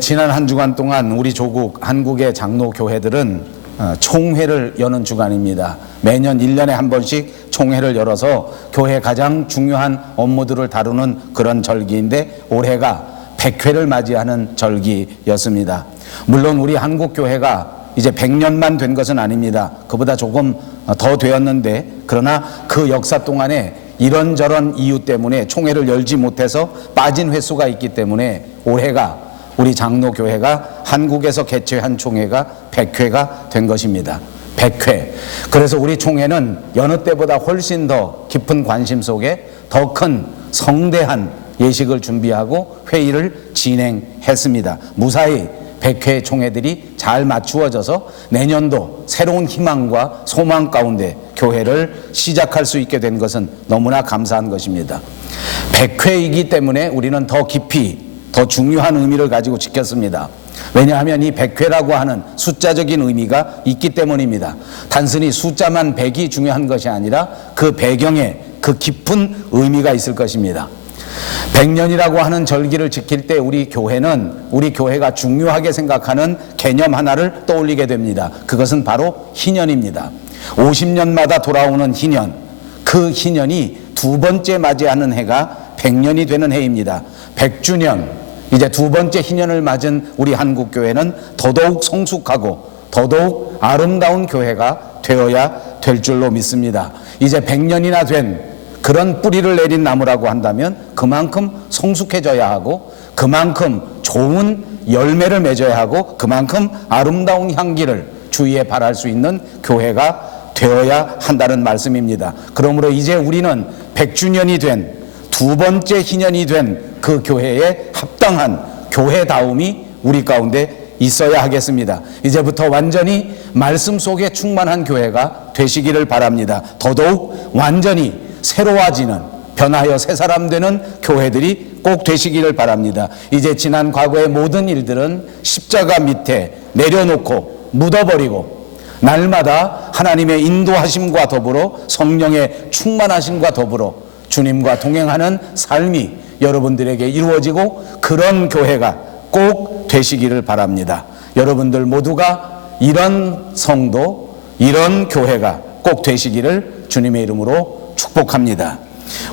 지난 한 주간 동안 우리 조국 한국의 장로교회들은 총회를 여는 주간입니다. 매년 1년에 한 번씩 총회를 열어서 교회 가장 중요한 업무들을 다루는 그런 절기인데 올해가 100회를 맞이하는 절기였습니다. 물론 우리 한국교회가 이제 100년만 된 것은 아닙니다. 그보다 조금 더 되었는데 그러나 그 역사 동안에 이런저런 이유 때문에 총회를 열지 못해서 빠진 횟수가 있기 때문에 올해가 우리 장로교회가 한국에서 개최한 총회가 100회가 된 것입니다. 100회. 그래서 우리 총회는 여느 때보다 훨씬 더 깊은 관심 속에 더 큰 성대한 예식을 준비하고 회의를 진행했습니다. 무사히 100회 총회들이 잘 맞추어져서 내년도 새로운 희망과 소망 가운데 교회를 시작할 수 있게 된 것은 너무나 감사한 것입니다. 100회이기 때문에 우리는 더 깊이 더 중요한 의미를 가지고 지켰습니다. 왜냐하면 이 100회라고 하는 숫자적인 의미가 있기 때문입니다. 단순히 숫자만 100이 중요한 것이 아니라 그 배경에 그 깊은 의미가 있을 것입니다. 100년이라고 하는 절기를 지킬 때 우리 교회는 우리 교회가 중요하게 생각하는 개념 하나를 떠올리게 됩니다. 그것은 바로 희년입니다. 50년마다 돌아오는 희년, 그 희년이 두 번째 맞이하는 해가 100년이 되는 해입니다. 100주년, 이제 두 번째 희년을 맞은 우리 한국교회는 더더욱 성숙하고 더더욱 아름다운 교회가 되어야 될 줄로 믿습니다. 이제 100년이나 된 그런 뿌리를 내린 나무라고 한다면 그만큼 성숙해져야 하고 그만큼 좋은 열매를 맺어야 하고 그만큼 아름다운 향기를 주위에 발할 수 있는 교회가 되어야 한다는 말씀입니다. 그러므로 이제 우리는 100주년이 된 두 번째 희년이 된 그 교회에 합당한 교회다움이 우리 가운데 있어야 하겠습니다. 이제부터 완전히 말씀 속에 충만한 교회가 되시기를 바랍니다. 더더욱 완전히 새로워지는 변하여 새 사람 되는 교회들이 꼭 되시기를 바랍니다. 이제 지난 과거의 모든 일들은 십자가 밑에 내려놓고 묻어버리고 날마다 하나님의 인도하심과 더불어 성령의 충만하심과 더불어 주님과 동행하는 삶이 여러분들에게 이루어지고 그런 교회가 꼭 되시기를 바랍니다. 여러분들 모두가 이런 성도, 이런 교회가 꼭 되시기를 주님의 이름으로 축복합니다.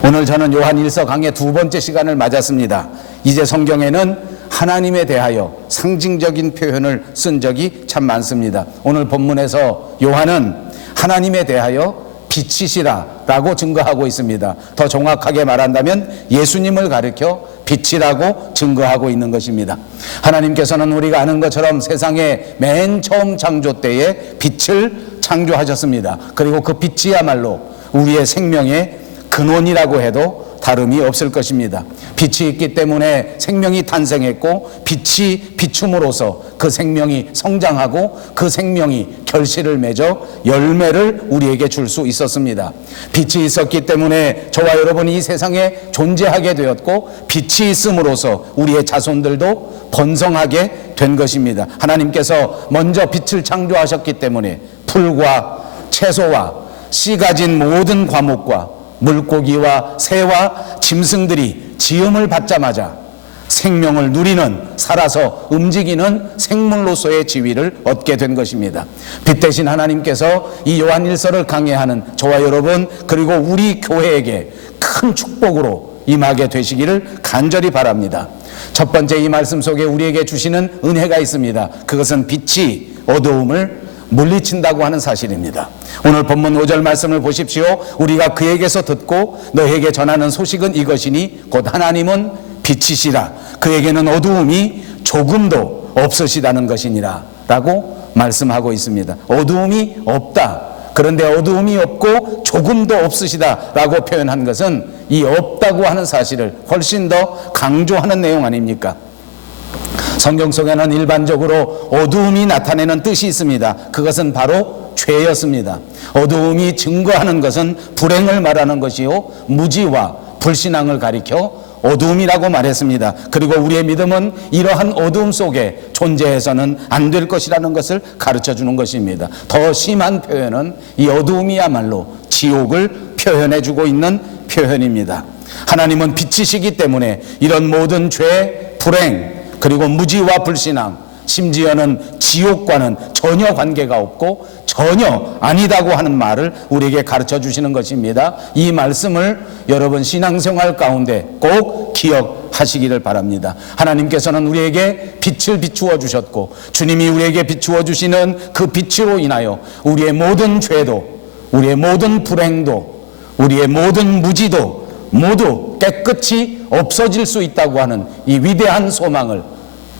오늘 저는 요한 1서 강의 두 번째 시간을 맞았습니다. 이제 성경에는 하나님에 대하여 상징적인 표현을 쓴 적이 참 많습니다. 오늘 본문에서 요한은 하나님에 대하여 빛이시라 라고 증거하고 있습니다. 더 정확하게 말한다면 예수님을 가리켜 빛이라고 증거하고 있는 것입니다. 하나님께서는 우리가 아는 것처럼 세상에 맨 처음 창조 때에 빛을 창조하셨습니다. 그리고 그 빛이야말로 우리의 생명의 근원이라고 해도 다름이 없을 것입니다. 빛이 있기 때문에 생명이 탄생했고 빛이 비춤으로써 그 생명이 성장하고 그 생명이 결실을 맺어 열매를 우리에게 줄 수 있었습니다. 빛이 있었기 때문에 저와 여러분이 이 세상에 존재하게 되었고 빛이 있음으로써 우리의 자손들도 번성하게 된 것입니다. 하나님께서 먼저 빛을 창조하셨기 때문에 풀과 채소와 씨 가진 모든 과목과 물고기와 새와 짐승들이 지음을 받자마자 생명을 누리는 살아서 움직이는 생물로서의 지위를 얻게 된 것입니다. 빛 대신 하나님께서 이 요한 1서를 강해하는 저와 여러분 그리고 우리 교회에게 큰 축복으로 임하게 되시기를 간절히 바랍니다. 첫 번째 이 말씀 속에 우리에게 주시는 은혜가 있습니다. 그것은 빛이 어두움을 물리친다고 하는 사실입니다. 오늘 본문 5절 말씀을 보십시오. 우리가 그에게서 듣고 너에게 전하는 소식은 이것이니 곧 하나님은 빛이시라 그에게는 어두움이 조금도 없으시다는 것이니라 라고 말씀하고 있습니다. 어두움이 없다. 그런데 어두움이 없고 조금도 없으시다 라고 표현한 것은 이 없다고 하는 사실을 훨씬 더 강조하는 내용 아닙니까? 성경 속에는 일반적으로 어두움이 나타내는 뜻이 있습니다. 그것은 바로 죄였습니다. 어두움이 증거하는 것은 불행을 말하는 것이요 무지와 불신앙을 가리켜 어두움이라고 말했습니다. 그리고 우리의 믿음은 이러한 어두움 속에 존재해서는 안 될 것이라는 것을 가르쳐 주는 것입니다. 더 심한 표현은 이 어두움이야말로 지옥을 표현해 주고 있는 표현입니다. 하나님은 빛이시기 때문에 이런 모든 죄, 불행, 그리고 무지와 불신앙, 심지어는 지옥과는 전혀 관계가 없고 전혀 아니다고 하는 말을 우리에게 가르쳐 주시는 것입니다. 이 말씀을 여러분 신앙생활 가운데 꼭 기억하시기를 바랍니다. 하나님께서는 우리에게 빛을 비추어 주셨고 주님이 우리에게 비추어 주시는 그 빛으로 인하여 우리의 모든 죄도, 우리의 모든 불행도, 우리의 모든 무지도 모두 깨끗이 없어질 수 있다고 하는 이 위대한 소망을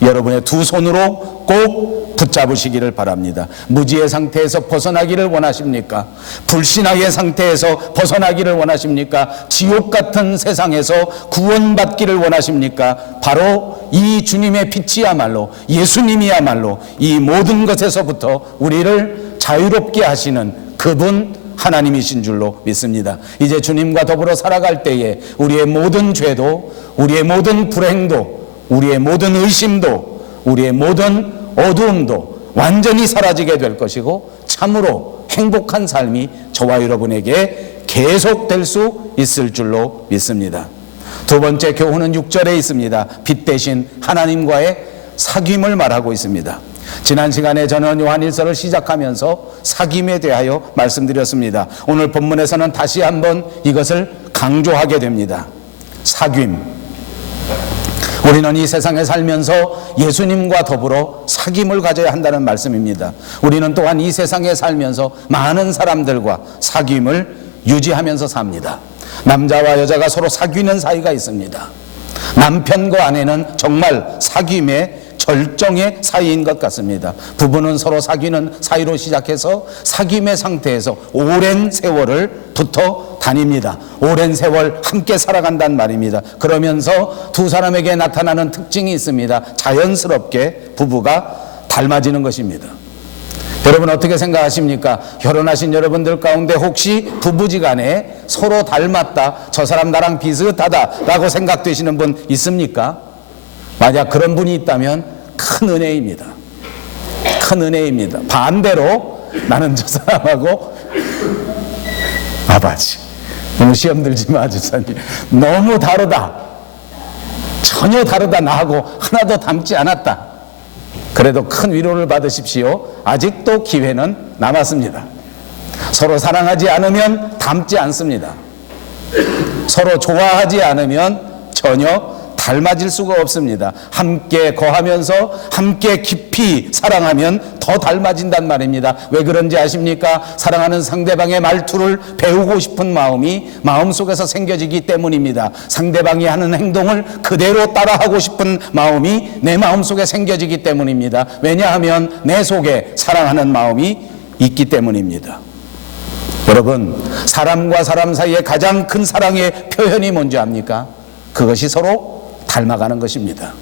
여러분의 두 손으로 꼭 붙잡으시기를 바랍니다. 무지의 상태에서 벗어나기를 원하십니까? 불신앙의 상태에서 벗어나기를 원하십니까? 지옥 같은 세상에서 구원받기를 원하십니까? 바로 이 주님의 빛이야말로, 예수님이야말로 이 모든 것에서부터 우리를 자유롭게 하시는 그분 하나님이신 줄로 믿습니다. 이제 주님과 더불어 살아갈 때에 우리의 모든 죄도, 우리의 모든 불행도, 우리의 모든 의심도, 우리의 모든 어두움도 완전히 사라지게 될 것이고 참으로 행복한 삶이 저와 여러분에게 계속될 수 있을 줄로 믿습니다. 두 번째 교훈은 6절에 있습니다. 빛 대신 하나님과의 사귐을 말하고 있습니다. 지난 시간에 저는 요한일서를 시작하면서 사귐에 대하여 말씀드렸습니다. 오늘 본문에서는 다시 한번 이것을 강조하게 됩니다. 사귐. 우리는 이 세상에 살면서 예수님과 더불어 사귐을 가져야 한다는 말씀입니다. 우리는 또한 이 세상에 살면서 많은 사람들과 사귐을 유지하면서 삽니다. 남자와 여자가 서로 사귀는 사이가 있습니다. 남편과 아내는 정말 사귐의 절정의 사이인 것 같습니다. 부부는 서로 사귀는 사이로 시작해서 사귐의 상태에서 오랜 세월을 붙어 다닙니다. 오랜 세월 함께 살아간단 말입니다. 그러면서 두 사람에게 나타나는 특징이 있습니다. 자연스럽게 부부가 닮아지는 것입니다. 여러분 어떻게 생각하십니까? 결혼하신 여러분들 가운데 혹시 부부지간에 서로 닮았다, 저 사람 나랑 비슷하다라고 생각되시는 분 있습니까? 만약 그런 분이 있다면 큰 은혜입니다. 큰 은혜입니다. 반대로 나는 저 사람하고 아버지 너무 시험 들지 마 주사님, 너무 다르다, 전혀 다르다, 나하고 하나도 닮지 않았다. 그래도 큰 위로를 받으십시오. 아직도 기회는 남았습니다. 서로 사랑하지 않으면 닮지 않습니다. 서로 좋아하지 않으면 전혀 닮아질 수가 없습니다. 함께 거하면서 함께 깊이 사랑하면 더 닮아진단 말입니다. 왜 그런지 아십니까? 사랑하는 상대방의 말투를 배우고 싶은 마음이 마음속에서 생겨지기 때문입니다. 상대방이 하는 행동을 그대로 따라하고 싶은 마음이 내 마음속에 생겨지기 때문입니다. 왜냐하면 내 속에 사랑하는 마음이 있기 때문입니다. 여러분, 사람과 사람 사이에 가장 큰 사랑의 표현이 뭔지 압니까? 그것이 서로 닮아가는 것입니다.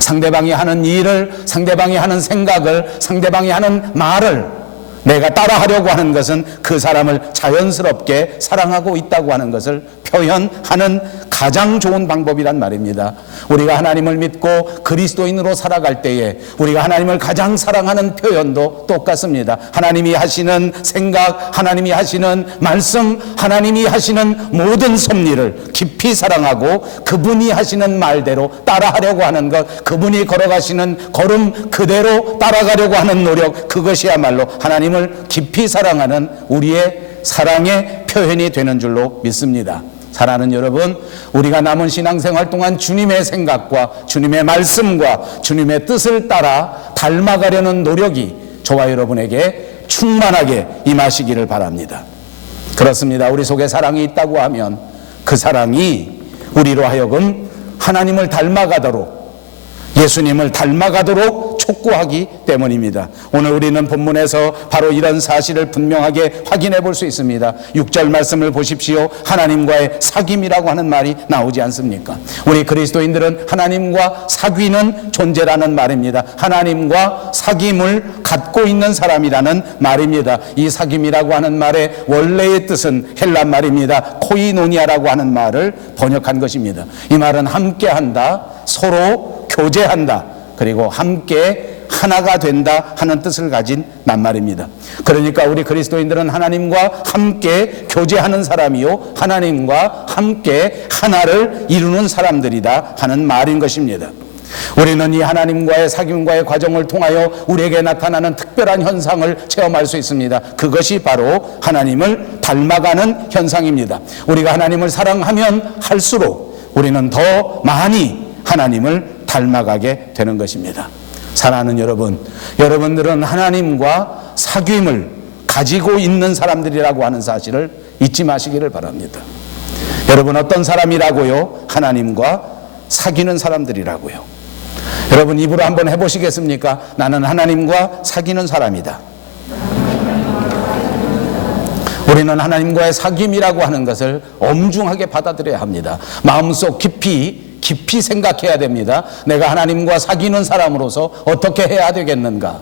상대방이 하는 일을, 상대방이 하는 생각을, 상대방이 하는 말을 내가 따라하려고 하는 것은 그 사람을 자연스럽게 사랑하고 있다고 하는 것을 표현하는 가장 좋은 방법이란 말입니다. 우리가 하나님을 믿고 그리스도인으로 살아갈 때에 우리가 하나님을 가장 사랑하는 표현도 똑같습니다. 하나님이 하시는 생각, 하나님이 하시는 말씀, 하나님이 하시는 모든 섭리를 깊이 사랑하고 그분이 하시는 말대로 따라하려고 하는 것, 그분이 걸어가시는 걸음 그대로 따라가려고 하는 노력, 그것이야말로 하나님을 깊이 사랑하는 우리의 사랑의 표현이 되는 줄로 믿습니다. 사랑하는 여러분, 우리가 남은 신앙생활 동안 주님의 생각과 주님의 말씀과 주님의 뜻을 따라 닮아가려는 노력이 저와 여러분에게 충만하게 임하시기를 바랍니다. 그렇습니다. 우리 속에 사랑이 있다고 하면 그 사랑이 우리로 하여금 하나님을 닮아가도록, 예수님을 닮아가도록 촉구하기 때문입니다. 오늘 우리는 본문에서 바로 이런 사실을 분명하게 확인해 볼 수 있습니다. 6절 말씀을 보십시오. 하나님과의 사귐이라고 하는 말이 나오지 않습니까? 우리 그리스도인들은 하나님과 사귀는 존재라는 말입니다. 하나님과 사귐을 갖고 있는 사람이라는 말입니다. 이 사귐이라고 하는 말의 원래의 뜻은 헬라 말입니다. 코이노니아라고 하는 말을 번역한 것입니다. 이 말은 함께한다, 서로 교제한다, 그리고 함께 하나가 된다 하는 뜻을 가진 낱말입니다. 그러니까 우리 그리스도인들은 하나님과 함께 교제하는 사람이요, 하나님과 함께 하나를 이루는 사람들이다 하는 말인 것입니다. 우리는 이 하나님과의 사귐과의 과정을 통하여 우리에게 나타나는 특별한 현상을 체험할 수 있습니다. 그것이 바로 하나님을 닮아가는 현상입니다. 우리가 하나님을 사랑하면 할수록 우리는 더 많이 하나님을 닮아가게 되는 것입니다. 사랑하는 여러분, 여러분들은 하나님과 사귐을 가지고 있는 사람들이라고 하는 사실을 잊지 마시기를 바랍니다. 여러분, 어떤 사람이라고요? 하나님과 사귀는 사람들이라고요. 여러분, 입으로 한번 해보시겠습니까? 나는 하나님과 사귀는 사람이다. 우리는 하나님과의 사귐이라고 하는 것을 엄중하게 받아들여야 합니다. 마음속 깊이 생각해야 됩니다. 내가 하나님과 사귀는 사람으로서 어떻게 해야 되겠는가?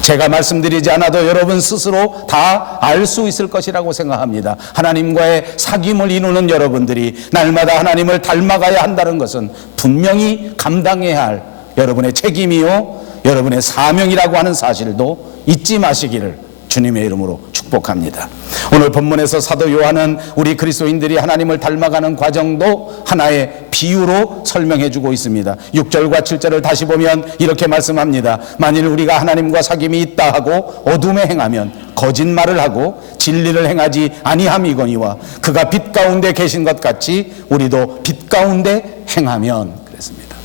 제가 말씀드리지 않아도 여러분 스스로 다 알 수 있을 것이라고 생각합니다. 하나님과의 사귐을 이루는 여러분들이 날마다 하나님을 닮아가야 한다는 것은 분명히 감당해야 할 여러분의 책임이요, 여러분의 사명이라고 하는 사실도 잊지 마시기를 주님의 이름으로 축복합니다. 오늘 본문에서 사도 요한은 우리 그리스도인들이 하나님을 닮아가는 과정도 하나의 비유로 설명해 주고 있습니다. 6절과 7절을 다시 보면 이렇게 말씀합니다. 만일 우리가 하나님과 사귐이 있다 하고 어둠에 행하면 거짓말을 하고 진리를 행하지 아니함이거니와 그가 빛 가운데 계신 것 같이 우리도 빛 가운데 행하면, 그랬습니다.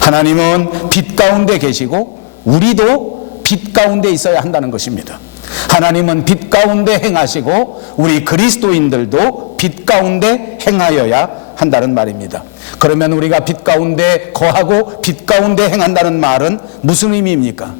하나님은 빛 가운데 계시고 우리도 빛 가운데 있어야 한다는 것입니다. 하나님은 빛 가운데 행하시고 우리 그리스도인들도 빛 가운데 행하여야 한다는 말입니다. 그러면 우리가 빛 가운데 거하고 빛 가운데 행한다는 말은 무슨 의미입니까?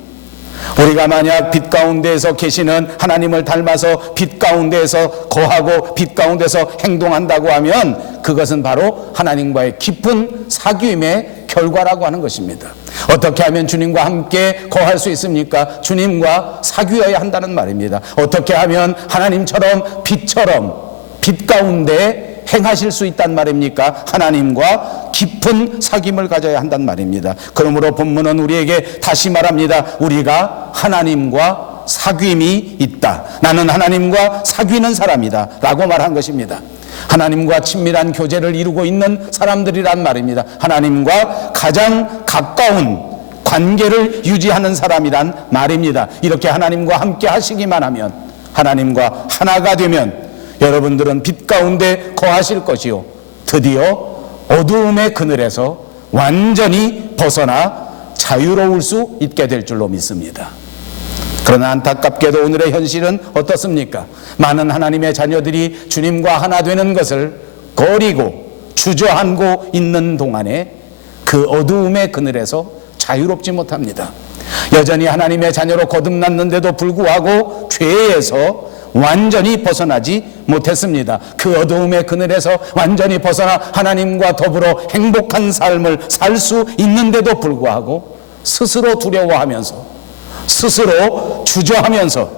우리가 만약 빛 가운데에서 계시는 하나님을 닮아서 빛 가운데에서 거하고 빛 가운데서 행동한다고 하면 그것은 바로 하나님과의 깊은 사귐의 결과라고 하는 것입니다. 어떻게 하면 주님과 함께 거할 수 있습니까? 주님과 사귀어야 한다는 말입니다. 어떻게 하면 하나님처럼 빛처럼 빛 가운데 행하실 수 있단 말입니까? 하나님과 깊은 사귐을 가져야 한단 말입니다. 그러므로 본문은 우리에게 다시 말합니다. 우리가 하나님과 사귐이 있다. 나는 하나님과 사귀는 사람이다 라고 말한 것입니다. 하나님과 친밀한 교제를 이루고 있는 사람들이란 말입니다. 하나님과 가장 가까운 관계를 유지하는 사람이란 말입니다. 이렇게 하나님과 함께 하시기만 하면, 하나님과 하나가 되면 여러분들은 빛 가운데 거하실 것이요, 드디어 어두움의 그늘에서 완전히 벗어나 자유로울 수 있게 될 줄로 믿습니다. 그러나 안타깝게도 오늘의 현실은 어떻습니까? 많은 하나님의 자녀들이 주님과 하나 되는 것을 거리고 주저앉고 있는 동안에 그 어두움의 그늘에서 자유롭지 못합니다. 여전히 하나님의 자녀로 거듭났는데도 불구하고 죄에서 완전히 벗어나지 못했습니다. 그 어두움의 그늘에서 완전히 벗어나 하나님과 더불어 행복한 삶을 살 수 있는데도 불구하고 스스로 두려워하면서, 스스로 주저하면서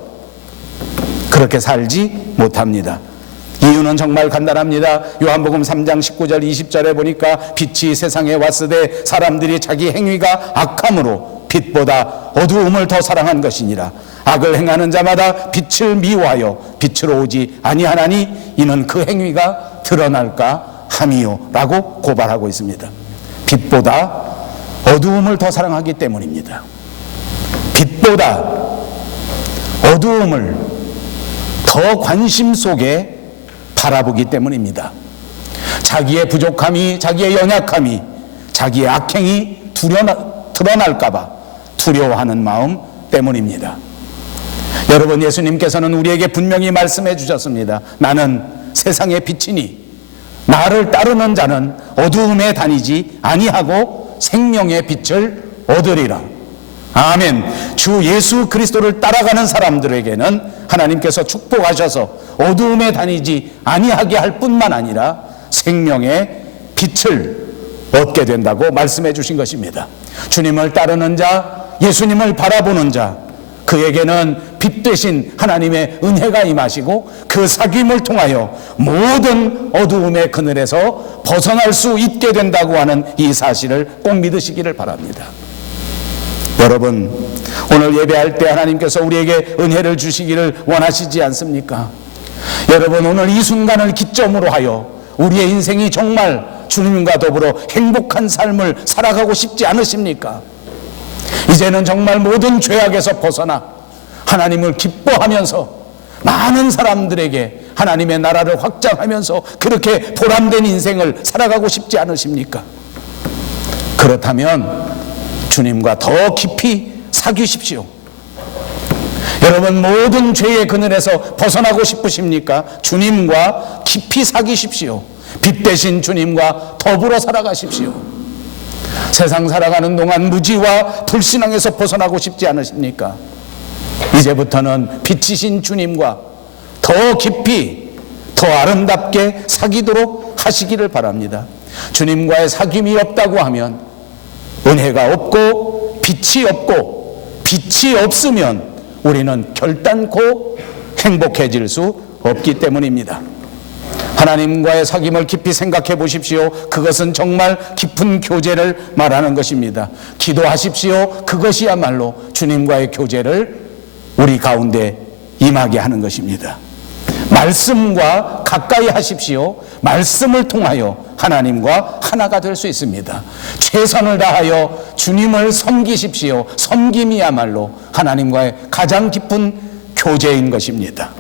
그렇게 살지 못합니다. 이유는 정말 간단합니다. 요한복음 3장 19절 20절에 보니까 빛이 세상에 왔으되 사람들이 자기 행위가 악함으로 빛보다 어두움을 더 사랑한 것이니라. 악을 행하는 자마다 빛을 미워하여 빛으로 오지 아니하나니 이는 그 행위가 드러날까 함이요 라고 고발하고 있습니다. 빛보다 어두움을 더 사랑하기 때문입니다. 빛보다 어두움을 더 관심 속에 바라보기 때문입니다. 자기의 부족함이, 자기의 연약함이, 자기의 악행이 드러날까 봐 두려워하는 마음 때문입니다. 여러분, 예수님께서는 우리에게 분명히 말씀해 주셨습니다. 나는 세상의 빛이니 나를 따르는 자는 어두움에 다니지 아니하고 생명의 빛을 얻으리라. 아멘. 주 예수 그리스도를 따라가는 사람들에게는 하나님께서 축복하셔서 어두움에 다니지 아니하게 할 뿐만 아니라 생명의 빛을 얻게 된다고 말씀해 주신 것입니다. 주님을 따르는 자, 예수님을 바라보는 자, 그에게는 빛 되신 하나님의 은혜가 임하시고 그 사귐을 통하여 모든 어두움의 그늘에서 벗어날 수 있게 된다고 하는 이 사실을 꼭 믿으시기를 바랍니다. 여러분, 오늘 예배할 때 하나님께서 우리에게 은혜를 주시기를 원하시지 않습니까? 여러분, 오늘 이 순간을 기점으로 하여 우리의 인생이 정말 주님과 더불어 행복한 삶을 살아가고 싶지 않으십니까? 이제는 정말 모든 죄악에서 벗어나 하나님을 기뻐하면서 많은 사람들에게 하나님의 나라를 확장하면서 그렇게 보람된 인생을 살아가고 싶지 않으십니까? 그렇다면 주님과 더 깊이 사귀십시오. 여러분, 모든 죄의 그늘에서 벗어나고 싶으십니까? 주님과 깊이 사귀십시오. 빛 대신 주님과 더불어 살아가십시오. 세상 살아가는 동안 무지와 불신앙에서 벗어나고 싶지 않으십니까? 이제부터는 빛이신 주님과 더 깊이, 더 아름답게 사귀도록 하시기를 바랍니다. 주님과의 사귐이 없다고 하면 은혜가 없고 빛이 없고, 빛이 없으면 우리는 결단코 행복해질 수 없기 때문입니다. 하나님과의 사귐을 깊이 생각해 보십시오. 그것은 정말 깊은 교제를 말하는 것입니다. 기도하십시오. 그것이야말로 주님과의 교제를 우리 가운데 임하게 하는 것입니다. 말씀과 가까이 하십시오. 말씀을 통하여 하나님과 하나가 될 수 있습니다. 최선을 다하여 주님을 섬기십시오. 섬김이야말로 하나님과의 가장 깊은 교제인 것입니다.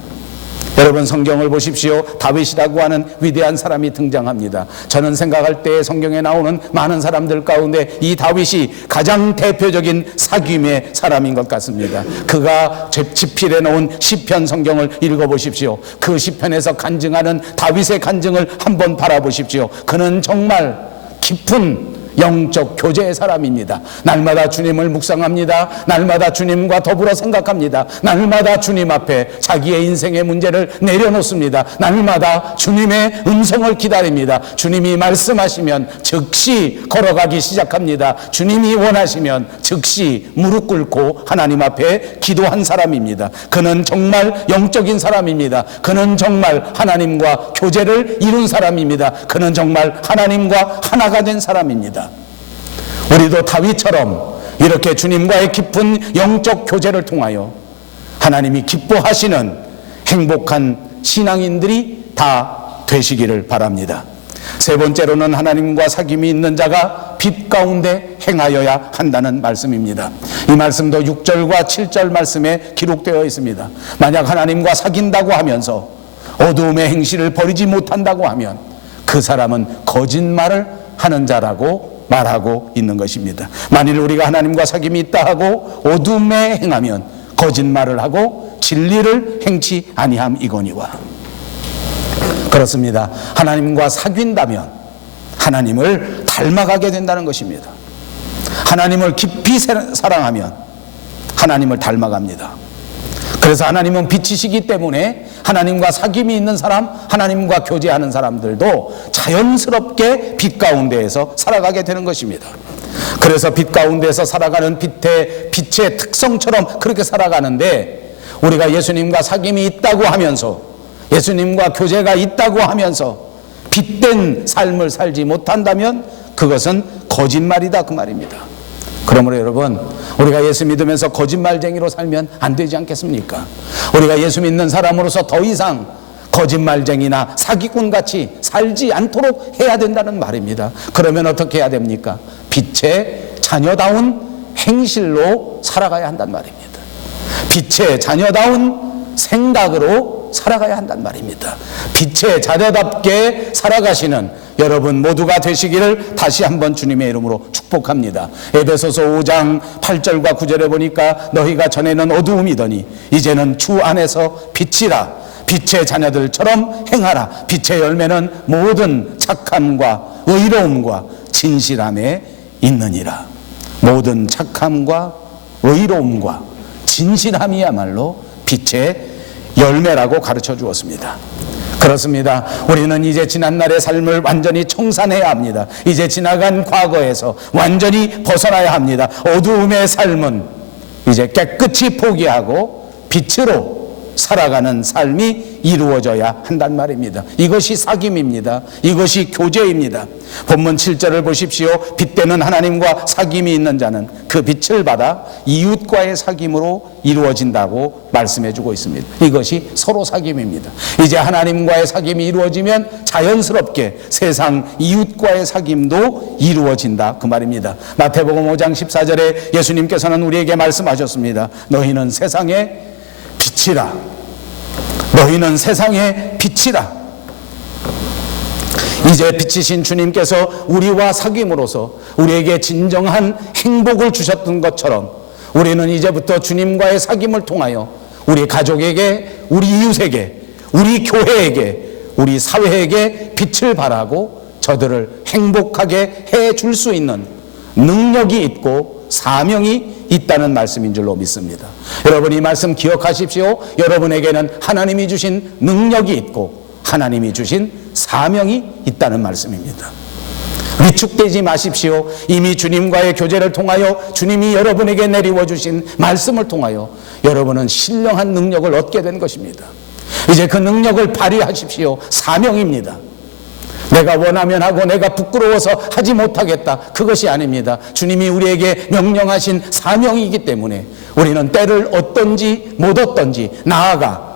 여러분, 성경을 보십시오. 다윗이라고 하는 위대한 사람이 등장합니다. 저는 생각할 때 성경에 나오는 많은 사람들 가운데 이 다윗이 가장 대표적인 사귐의 사람인 것 같습니다. 그가 집필해 놓은 시편 성경을 읽어보십시오. 그 시편에서 간증하는 다윗의 간증을 한번 바라보십시오. 그는 정말 깊은 영적 교제의 사람입니다. 날마다 주님을 묵상합니다. 날마다 주님과 더불어 생각합니다. 날마다 주님 앞에 자기의 인생의 문제를 내려놓습니다. 날마다 주님의 음성을 기다립니다. 주님이 말씀하시면 즉시 걸어가기 시작합니다. 주님이 원하시면 즉시 무릎 꿇고 하나님 앞에 기도한 사람입니다. 그는 정말 영적인 사람입니다. 그는 정말 하나님과 교제를 이룬 사람입니다. 그는 정말 하나님과 하나가 된 사람입니다. 우리도 다윗처럼 이렇게 주님과의 깊은 영적 교제를 통하여 하나님이 기뻐하시는 행복한 신앙인들이 다 되시기를 바랍니다. 세 번째로는 하나님과 사귐이 있는 자가 빛 가운데 행하여야 한다는 말씀입니다. 이 말씀도 6절과 7절 말씀에 기록되어 있습니다. 만약 하나님과 사귄다고 하면서 어두움의 행실을 버리지 못한다고 하면 그 사람은 거짓말을 하는 자라고 말하고 있는 것입니다. 만일 우리가 하나님과 사귐이 있다 하고 어둠에 행하면 거짓말을 하고 진리를 행치 아니함이거니와. 그렇습니다. 하나님과 사귄다면 하나님을 닮아가게 된다는 것입니다. 하나님을 깊이 사랑하면 하나님을 닮아갑니다. 그래서 하나님은 빛이시기 때문에 하나님과 사귐이 있는 사람, 하나님과 교제하는 사람들도 자연스럽게 빛 가운데에서 살아가게 되는 것입니다. 그래서 빛 가운데에서 살아가는 빛의 특성처럼 그렇게 살아가는데, 우리가 예수님과 사귐이 있다고 하면서, 예수님과 교제가 있다고 하면서 빛된 삶을 살지 못한다면 그것은 거짓말이다, 그 말입니다. 그러므로 여러분, 우리가 예수 믿으면서 거짓말쟁이로 살면 안 되지 않겠습니까? 우리가 예수 믿는 사람으로서 더 이상 거짓말쟁이나 사기꾼같이 살지 않도록 해야 된다는 말입니다. 그러면 어떻게 해야 됩니까? 빛의 자녀다운 행실로 살아가야 한단 말입니다. 빛의 자녀다운 생각으로 살아가야 한단 말입니다. 빛의 자녀답게 살아가시는 여러분 모두가 되시기를 다시 한번 주님의 이름으로 축복합니다. 에베소서 5장 8절과 9절에 보니까 너희가 전에는 어두움이더니 이제는 주 안에서 빛이라. 빛의 자녀들처럼 행하라. 빛의 열매는 모든 착함과 의로움과 진실함에 있느니라. 모든 착함과 의로움과 진실함이야말로 빛의 열매라고 가르쳐 주었습니다. 그렇습니다. 우리는 이제 지난날의 삶을 완전히 청산해야 합니다. 이제 지나간 과거에서 완전히 벗어나야 합니다. 어두움의 삶은 이제 깨끗이 포기하고 빛으로 살아가는 삶이 이루어져야 한단 말입니다. 이것이 사귐입니다. 이것이 교제입니다. 본문 7절을 보십시오. 빚되는 하나님과 사귐이 있는 자는 그 빚을 받아 이웃과의 사귐으로 이루어진다고 말씀해주고 있습니다. 이것이 서로 사귐입니다. 이제 하나님과의 사귐이 이루어지면 자연스럽게 세상 이웃과의 사귐도 이루어진다 그 말입니다. 마태복음 5장 14절에 예수님께서는 우리에게 말씀하셨습니다. 너희는 세상의 빛이라. 너희는 세상의 빛이라. 이제 빛이신 주님께서 우리와 사귐으로서 우리에게 진정한 행복을 주셨던 것처럼 우리는 이제부터 주님과의 사귐을 통하여 우리 가족에게, 우리 이웃에게, 우리 교회에게, 우리 사회에게 빛을 발하고 저들을 행복하게 해줄 수 있는 능력이 있고 사명이 있다는 말씀인 줄로 믿습니다. 여러분, 이 말씀 기억하십시오. 여러분에게는 하나님이 주신 능력이 있고 하나님이 주신 사명이 있다는 말씀입니다. 위축되지 마십시오. 이미 주님과의 교제를 통하여 주님이 여러분에게 내리워 주신 말씀을 통하여 여러분은 신령한 능력을 얻게 된 것입니다. 이제 그 능력을 발휘하십시오. 사명입니다. 내가 원하면 하고 내가 부끄러워서 하지 못하겠다, 그것이 아닙니다. 주님이 우리에게 명령하신 사명이기 때문에 우리는 때를 얻든지 못 얻든지 나아가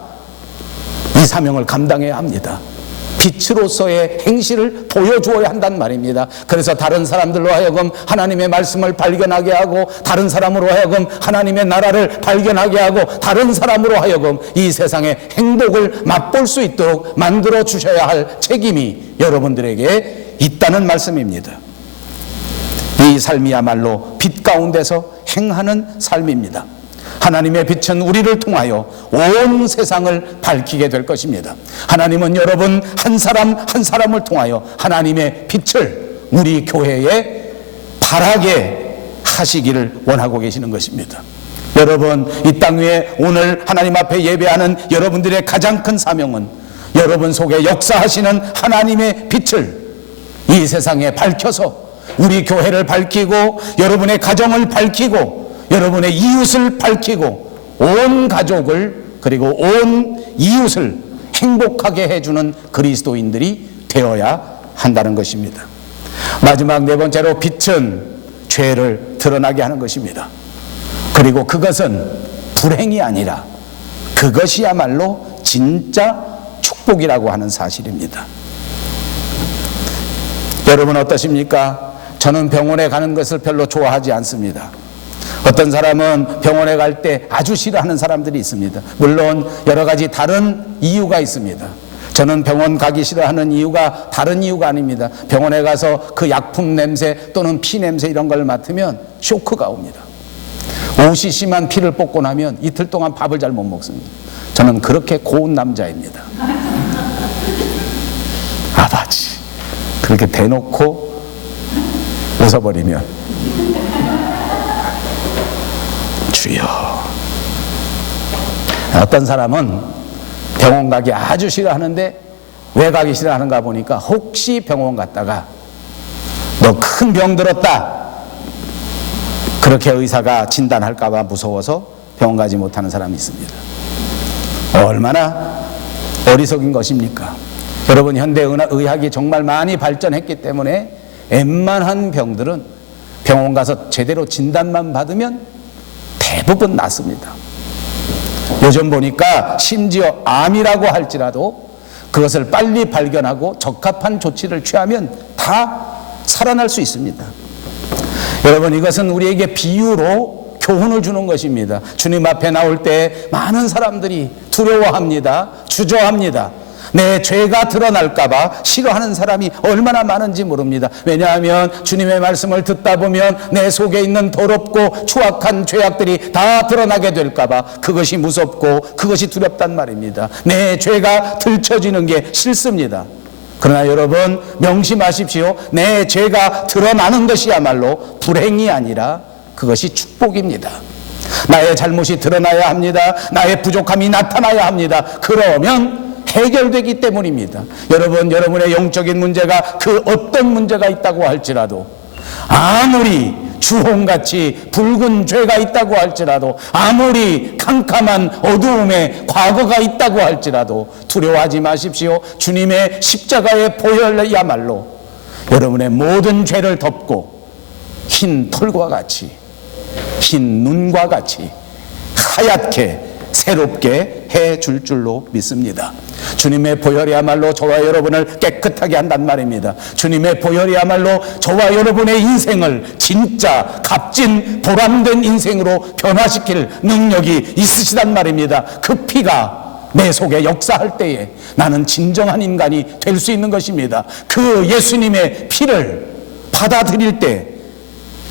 이 사명을 감당해야 합니다. 빛으로서의 행실을 보여주어야 한단 말입니다. 그래서 다른 사람들로 하여금 하나님의 말씀을 발견하게 하고, 다른 사람으로 하여금 하나님의 나라를 발견하게 하고, 다른 사람으로 하여금 이 세상의 행복을 맛볼 수 있도록 만들어 주셔야 할 책임이 여러분들에게 있다는 말씀입니다. 이 삶이야말로 빛 가운데서 행하는 삶입니다. 하나님의 빛은 우리를 통하여 온 세상을 밝히게 될 것입니다. 하나님은 여러분 한 사람 한 사람을 통하여 하나님의 빛을 우리 교회에 발하게 하시기를 원하고 계시는 것입니다. 여러분, 이 땅 위에 오늘 하나님 앞에 예배하는 여러분들의 가장 큰 사명은 여러분 속에 역사하시는 하나님의 빛을 이 세상에 밝혀서 우리 교회를 밝히고 여러분의 가정을 밝히고 여러분의 이웃을 밝히고 온 가족을 그리고 온 이웃을 행복하게 해주는 그리스도인들이 되어야 한다는 것입니다. 마지막 네 번째로, 빛은 죄를 드러나게 하는 것입니다. 그리고 그것은 불행이 아니라 그것이야말로 진짜 축복이라고 하는 사실입니다. 여러분 어떠십니까? 저는 병원에 가는 것을 별로 좋아하지 않습니다. 어떤 사람은 병원에 갈 때 아주 싫어하는 사람들이 있습니다. 물론 여러 가지 다른 이유가 있습니다. 저는 병원 가기 싫어하는 이유가 다른 이유가 아닙니다. 병원에 가서 그 약품 냄새 또는 피 냄새 이런 걸 맡으면 쇼크가 옵니다. 5cc만 피를 뽑고 나면 이틀 동안 밥을 잘 못 먹습니다. 저는 그렇게 고운 남자입니다. 아버지, 그렇게 대놓고 웃어버리면 주여. 어떤 사람은 병원 가기 아주 싫어하는데 왜 가기 싫어하는가 보니까 혹시 병원 갔다가 너 큰 병 들었다 그렇게 의사가 진단할까 봐 무서워서 병원 가지 못하는 사람이 있습니다. 얼마나 어리석인 것입니까? 여러분, 현대의학이 정말 많이 발전했기 때문에 웬만한 병들은 병원 가서 제대로 진단만 받으면 대부분 낫습니다. 요즘 보니까 심지어 암이라고 할지라도 그것을 빨리 발견하고 적합한 조치를 취하면 다 살아날 수 있습니다. 여러분, 이것은 우리에게 비유로 교훈을 주는 것입니다. 주님 앞에 나올 때 많은 사람들이 두려워합니다. 주저합니다. 내 죄가 드러날까 봐 싫어하는 사람이 얼마나 많은지 모릅니다. 왜냐하면 주님의 말씀을 듣다 보면 내 속에 있는 더럽고 추악한 죄악들이 다 드러나게 될까 봐 그것이 무섭고 그것이 두렵단 말입니다. 내 죄가 들춰지는 게 싫습니다. 그러나 여러분 명심하십시오. 내 죄가 드러나는 것이야말로 불행이 아니라 그것이 축복입니다. 나의 잘못이 드러나야 합니다. 나의 부족함이 나타나야 합니다. 그러면 해결되기 때문입니다. 여러분, 여러분의 영적인 문제가 그 어떤 문제가 있다고 할지라도 아무리 주홍같이 붉은 죄가 있다고 할지라도, 아무리 캄캄한 어두움의 과거가 있다고 할지라도 두려워하지 마십시오. 주님의 십자가의 보혈이야말로 여러분의 모든 죄를 덮고 흰 털과 같이, 흰 눈과 같이 하얗게 새롭게 해줄 줄로 믿습니다. 주님의 보혈이야말로 저와 여러분을 깨끗하게 한단 말입니다. 주님의 보혈이야말로 저와 여러분의 인생을 진짜 값진 보람된 인생으로 변화시킬 능력이 있으시단 말입니다. 그 피가 내 속에 역사할 때에 나는 진정한 인간이 될 수 있는 것입니다. 그 예수님의 피를 받아들일 때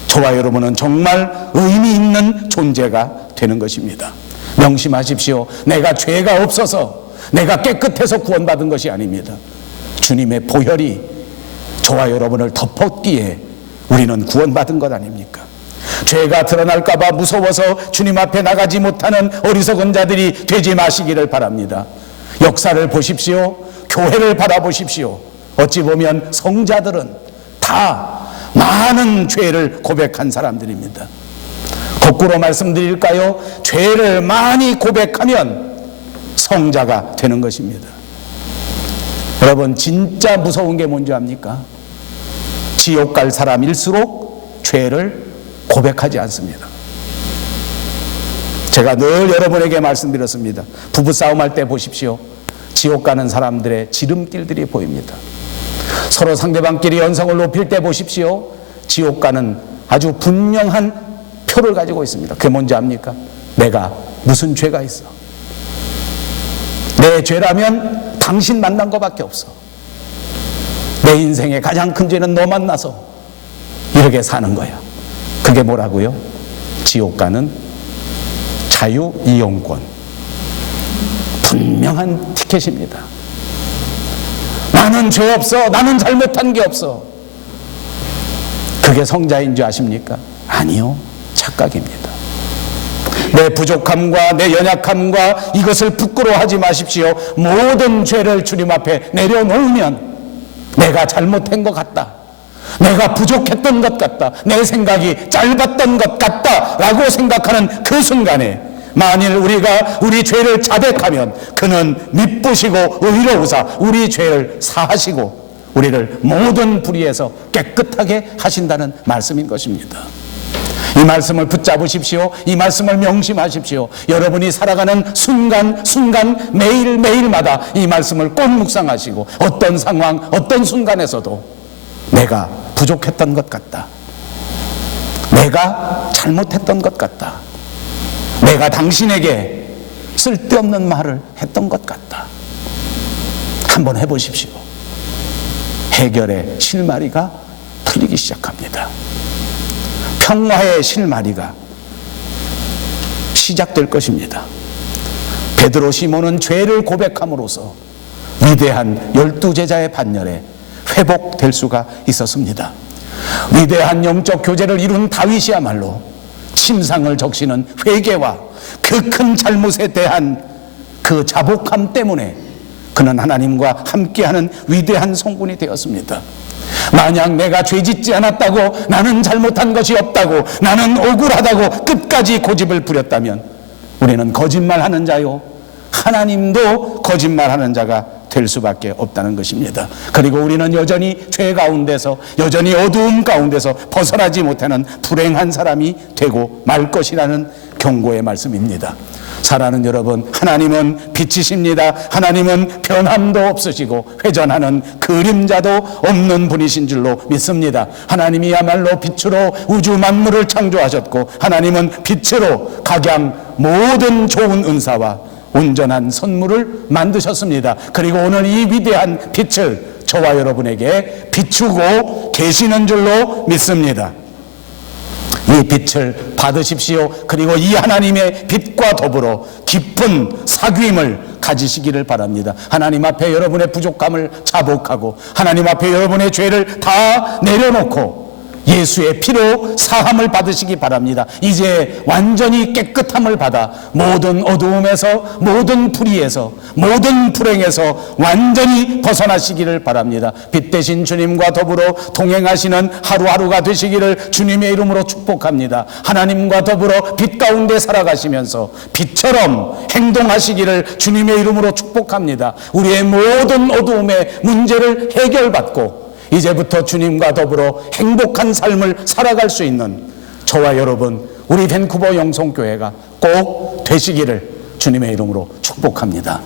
저와 여러분은 정말 의미 있는 존재가 되는 것입니다. 명심하십시오. 내가 죄가 없어서, 내가 깨끗해서 구원받은 것이 아닙니다. 주님의 보혈이 저와 여러분을 덮었기에 우리는 구원받은 것 아닙니까? 죄가 드러날까 봐 무서워서 주님 앞에 나가지 못하는 어리석은 자들이 되지 마시기를 바랍니다. 역사를 보십시오. 교회를 바라보십시오. 어찌 보면 성자들은 다 많은 죄를 고백한 사람들입니다. 거꾸로 말씀드릴까요? 죄를 많이 고백하면 성자가 되는 것입니다. 여러분, 진짜 무서운 게 뭔지 압니까? 지옥 갈 사람일수록 죄를 고백하지 않습니다. 제가 늘 여러분에게 말씀드렸습니다. 부부싸움할 때 보십시오. 지옥 가는 사람들의 지름길들이 보입니다. 서로 상대방끼리 연성을 높일 때 보십시오. 지옥 가는 아주 분명한 표를 가지고 있습니다. 그게 뭔지 압니까? 내가 무슨 죄가 있어? 내 죄라면 당신 만난 것밖에 없어. 내 인생의 가장 큰 죄는 너 만나서 이렇게 사는 거야. 그게 뭐라고요? 지옥 가는 자유이용권. 분명한 티켓입니다. 나는 죄 없어. 나는 잘못한 게 없어. 그게 성자인 줄 아십니까? 아니요. 착각입니다. 내 부족함과 내 연약함과 이것을 부끄러워하지 마십시오. 모든 죄를 주님 앞에 내려놓으면 내가 잘못한 것 같다, 내가 부족했던 것 같다, 내 생각이 짧았던 것 같다 라고 생각하는 그 순간에 만일 우리가 우리 죄를 자백하면 그는 미쁘시고 의로우사 우리 죄를 사하시고 우리를 모든 불의에서 깨끗하게 하신다는 말씀인 것입니다. 이 말씀을 붙잡으십시오. 이 말씀을 명심하십시오. 여러분이 살아가는 순간순간 매일매일마다 이 말씀을 꼭 묵상하시고 어떤 상황 어떤 순간에서도 내가 부족했던 것 같다, 내가 잘못했던 것 같다, 내가 당신에게 쓸데없는 말을 했던 것 같다, 한번 해보십시오. 해결의 실마리가 풀리기 시작합니다. 평화의 실마리가 시작될 것입니다. 베드로 시몬은 죄를 고백함으로써 위대한 12제자의 반열에 회복될 수가 있었습니다. 위대한 영적 교제를 이룬 다윗이야말로 침상을 적시는 회개와 그 큰 잘못에 대한 그 자복함 때문에 그는 하나님과 함께하는 위대한 성군이 되었습니다. 만약 내가 죄짓지 않았다고, 나는 잘못한 것이 없다고, 나는 억울하다고 끝까지 고집을 부렸다면 우리는 거짓말하는 자요, 하나님도 거짓말하는 자가 될 수밖에 없다는 것입니다. 그리고 우리는 여전히 죄 가운데서, 여전히 어두움 가운데서 벗어나지 못하는 불행한 사람이 되고 말 것이라는 경고의 말씀입니다. 사랑하는 여러분, 하나님은 빛이십니다. 하나님은 변함도 없으시고 회전하는 그림자도 없는 분이신 줄로 믿습니다. 하나님이야말로 빛으로 우주 만물을 창조하셨고 하나님은 빛으로 각양 모든 좋은 은사와 온전한 선물을 만드셨습니다. 그리고 오늘 이 위대한 빛을 저와 여러분에게 비추고 계시는 줄로 믿습니다. 이 빛을 받으십시오. 그리고 이 하나님의 빛과 더불어 깊은 사귐을 가지시기를 바랍니다. 하나님 앞에 여러분의 부족함을 자복하고 하나님 앞에 여러분의 죄를 다 내려놓고 예수의 피로 사함을 받으시기 바랍니다. 이제 완전히 깨끗함을 받아 모든 어두움에서, 모든 불의에서, 모든 불행에서 완전히 벗어나시기를 바랍니다. 빛 대신 주님과 더불어 동행하시는 하루하루가 되시기를 주님의 이름으로 축복합니다. 하나님과 더불어 빛 가운데 살아가시면서 빛처럼 행동하시기를 주님의 이름으로 축복합니다. 우리의 모든 어두움의 문제를 해결받고 이제부터 주님과 더불어 행복한 삶을 살아갈 수 있는 저와 여러분, 우리 밴쿠버 영성교회가 꼭 되시기를 주님의 이름으로 축복합니다.